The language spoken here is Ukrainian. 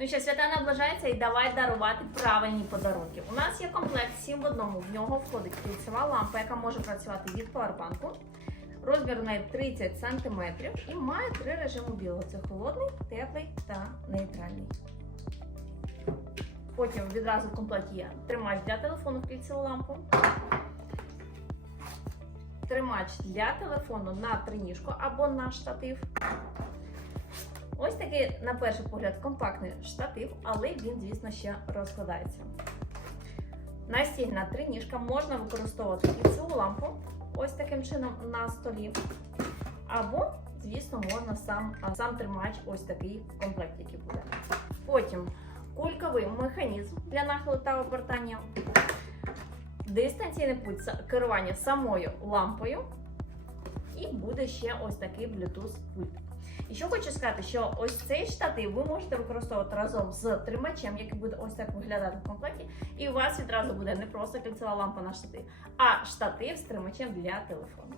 Ну що, свята наближається і давай дарувати правильні подарунки. У нас є комплект 7 в одному. В нього входить кільцева лампа, яка може працювати від павербанку. Розмір у неї 30 см і має три режими білого: це холодний, теплий та нейтральний. Потім відразу в комплекті є тримач для телефону в кільцеву лампу. Тримач для телефону на тринішку або на штатив. Ось такий, на перший погляд, компактний штатив, але він, звісно, ще розкладається. Настільна триніжка можна використовувати кільцеву лампу ось таким чином на столі. Або, звісно, можна сам, сам тримач, ось такий комплект, який буде. Потім кульковий механізм для нахилу та обертання, дистанційний са- керування самою лампою, і буде ще ось такий Bluetooth пульт. І що хочу сказати, що ось цей штатив ви можете використовувати разом з тримачем, який буде ось так виглядати в комплекті, і у вас відразу буде не просто кільцева лампа на штатив, а штатив з тримачем для телефону.